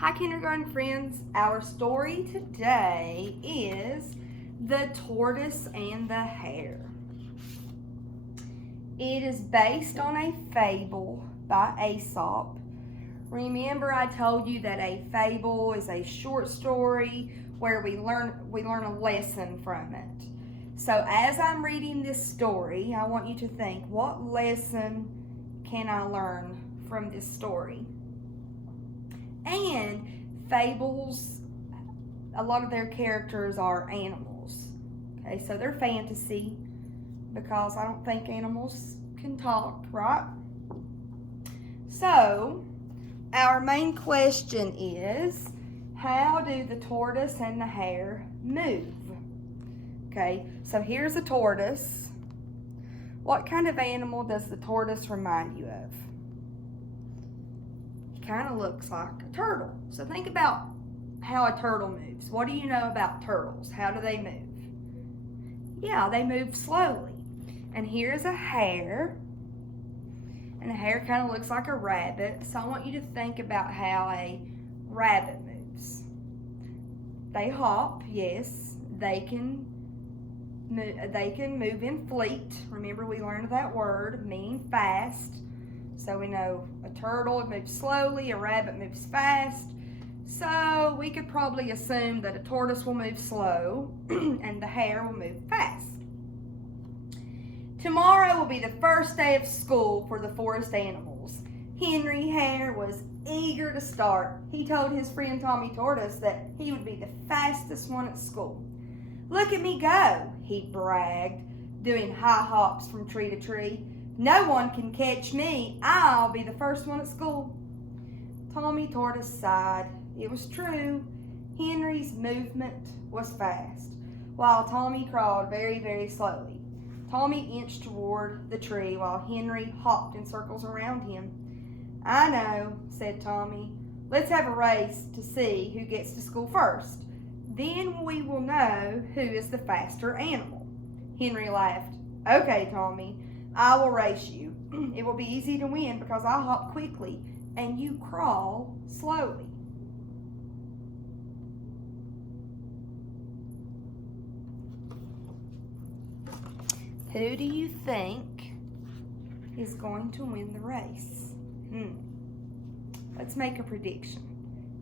Hi, kindergarten friends. Our story today is The Tortoise and the Hare. It is based on a fable by Aesop. Remember, I told you that a fable is a short story where we learn a lesson from it. So as I'm reading this story, I want you to think, what lesson can I learn from this story? And fables, a lot of their characters are animals. Okay, so they're fantasy because I don't think animals can talk, right? So, our main question is, how do the tortoise and the hare move? Okay, so here's a tortoise. What kind of animal does the tortoise remind you of? He kind of looks like a turtle. So think about how a turtle moves. What do you know about turtles? How do they move? Yeah, they move slowly. And here's a hare. And a hare kind of looks like a rabbit. So I want you to think about how a rabbit moves. They hop, yes. They can move in fleet. Remember, we learned that word, meaning fast. So we know a turtle moves slowly, a rabbit moves fast. So we could probably assume that a tortoise will move slow and the hare will move fast. Tomorrow will be the first day of school for the forest animals. Henry Hare was eager to start. He told his friend Tommy Tortoise that he would be the fastest one at school. "Look at me go," he bragged, doing high hops from tree to tree. "No one can catch me. I'll be the first one at school." Tommy Tortoise sighed. It was true. Henry's movement was fast, while Tommy crawled very, very slowly. Tommy inched toward the tree while Henry hopped in circles around him. "I know," said Tommy. "Let's have a race to see who gets to school first. Then we will know who is the faster animal." Henry laughed. "Okay, Tommy, I will race you. It will be easy to win because I hop quickly and you crawl slowly." Who do you think is going to win the race? Let's make a prediction.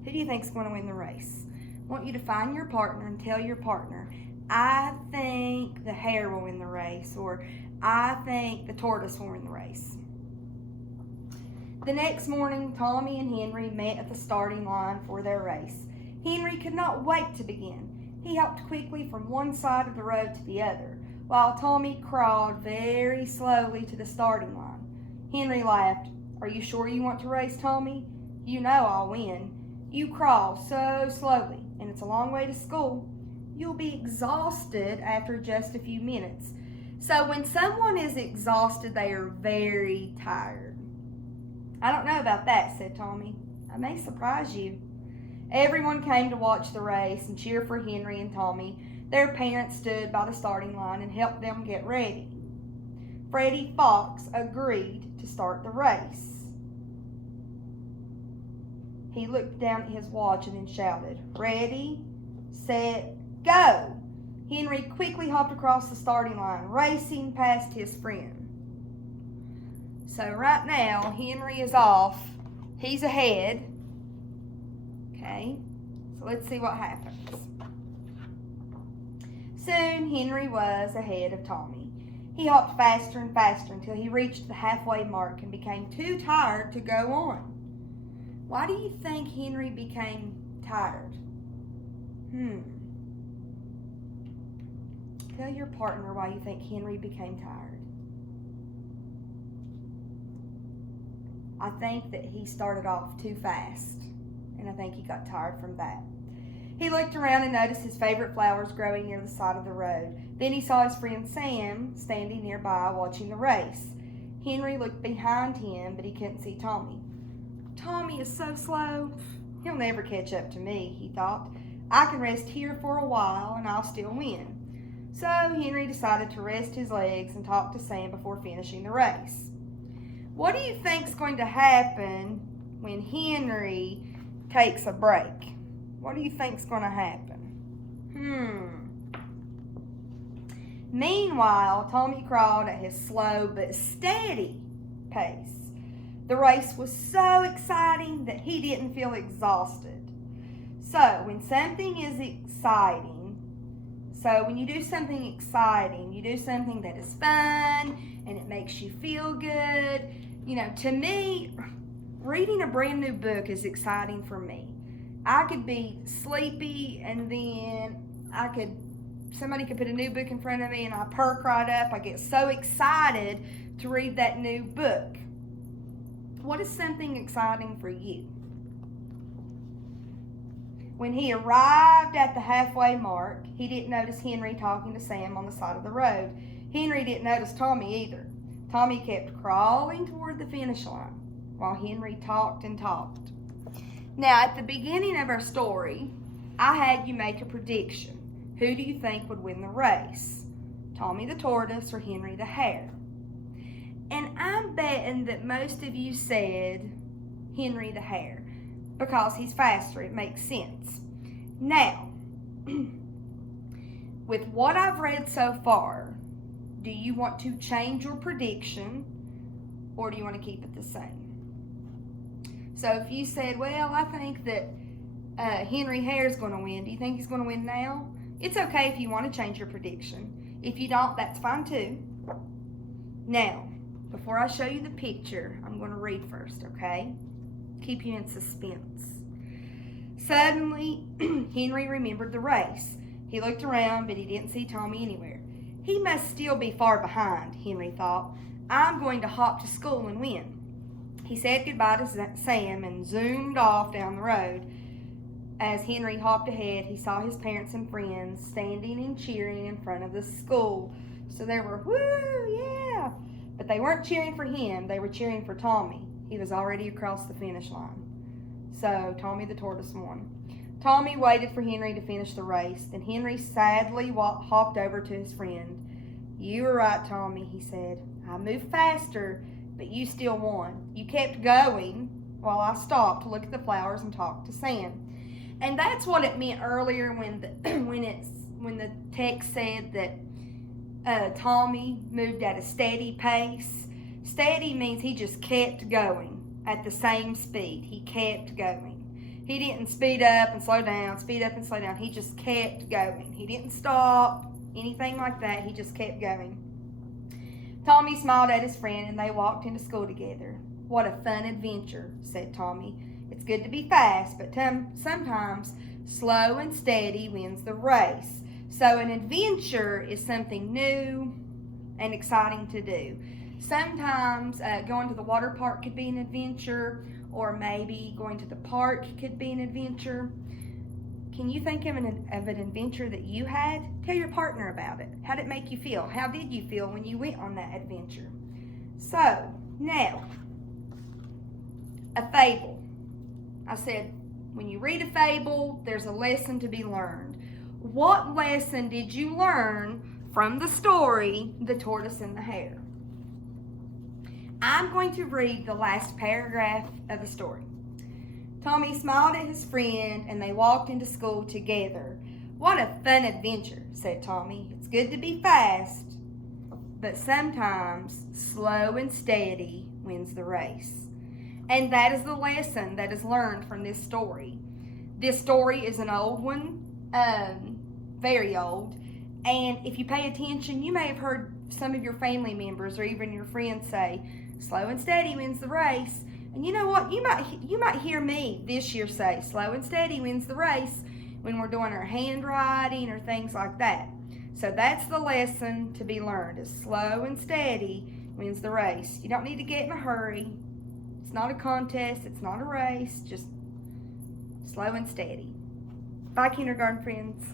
Who do you think is going to win the race? I want you to find your partner and tell your partner, "I think the hare will win the race," or "I think the tortoise will win the race." The next morning, Tommy and Henry met at the starting line for their race. Henry could not wait to begin. He hopped quickly from one side of the road to the other, while Tommy crawled very slowly to the starting line. Henry laughed. "Are you sure you want to race, Tommy? You know I'll win. You crawl so slowly, and it's a long way to school. You'll be exhausted after just a few minutes." So when someone is exhausted, they are very tired. "I don't know about that," said Tommy. "I may surprise you." Everyone came to watch the race and cheer for Henry and Tommy. Their parents stood by the starting line and helped them get ready. Freddie Fox agreed to start the race. He looked down at his watch and then shouted, "Ready, set, go!" Henry quickly hopped across the starting line, racing past his friend. So right now, Henry is off. He's ahead. Okay, so let's see what happens. Soon, Henry was ahead of Tommy. He hopped faster and faster until he reached the halfway mark and became too tired to go on. Why do you think Henry became tired? Tell your partner why you think Henry became tired. I think that he started off too fast, and I think he got tired from that. He looked around and noticed his favorite flowers growing near the side of the road. Then he saw his friend Sam standing nearby watching the race. Henry looked behind him, but he couldn't see Tommy. "Tommy is so slow. He'll never catch up to me," he thought. "I can rest here for a while and I'll still win." So Henry decided to rest his legs and talk to Sam before finishing the race. What do you think is going to happen when Henry takes a break, what do you think's going to happen? Meanwhile, Tommy crawled at his slow but steady pace. The race was so exciting that he didn't feel exhausted. So, when something is exciting, when you do something exciting, you do something that is fun and it makes you feel good. You know, to me, reading a brand new book is exciting for me. I could be sleepy and then somebody could put a new book in front of me and I perk right up. I get so excited to read that new book. What is something exciting for you? When he arrived at the halfway mark, he didn't notice Henry talking to Sam on the side of the road. Henry didn't notice Tommy either. Tommy kept crawling toward the finish line while Henry talked and talked. Now, at the beginning of our story, I had you make a prediction. Who do you think would win the race? Tommy the Tortoise or Henry the Hare? And I'm betting that most of you said Henry the Hare because he's faster. It makes sense. Now, with what I've read so far, do you want to change your prediction or do you want to keep it the same? So if you said, well, I think that Henry Hare is going to win, do you think he's going to win now? It's okay if you want to change your prediction. If you don't, that's fine too. Now, before I show you the picture, I'm going to read first, okay? Keep you in suspense. Suddenly, Henry remembered the race. He looked around, but he didn't see Tommy anywhere. He must still be far behind, Henry thought. I'm going to hop to school and win. He said goodbye to Sam and zoomed off down the road. As Henry hopped ahead, he saw his parents and friends standing and cheering in front of the school. So they were, woo, yeah. But they weren't cheering for him. They were cheering for Tommy. He was already across the finish line. So Tommy the Tortoise won. Tommy waited for Henry to finish the race. Then Henry sadly hopped over to his friend. You were right, Tommy, he said. I moved faster, but you still won. You kept going while I stopped to look at the flowers and talk to Sam. And that's what it meant earlier when the text said that Tommy moved at a steady pace. Steady means he just kept going at the same speed. He kept going. He didn't speed up and slow down, speed up and slow down. He just kept going. He didn't stop, anything like that. He just kept going. Tommy smiled at his friend and they walked into school together. What a fun adventure, said Tommy. It's good to be fast, but sometimes slow and steady wins the race. So an adventure is something new and exciting to do. Sometimes going to the water park could be an adventure, or maybe going to the park could be an adventure. Can you think of an adventure that you had? Tell your partner about it. How did it make you feel? How did you feel when you went on that adventure? So, now, a fable. I said, when you read a fable, there's a lesson to be learned. What lesson did you learn from the story, The Tortoise and the Hare? I'm going to read the last paragraph of the story. Tommy smiled at his friend and they walked into school together. What a fun adventure, said Tommy. It's good to be fast, but sometimes slow and steady wins the race. And that is the lesson that is learned from this story. This story is an old one, very old. And if you pay attention, you may have heard some of your family members or even your friends say, slow and steady wins the race. And you know what? You might hear me this year say, slow and steady wins the race when we're doing our handwriting or things like that. So that's the lesson to be learned, is slow and steady wins the race. You don't need to get in a hurry. It's not a contest. It's not a race. Just slow and steady. Bye, kindergarten friends.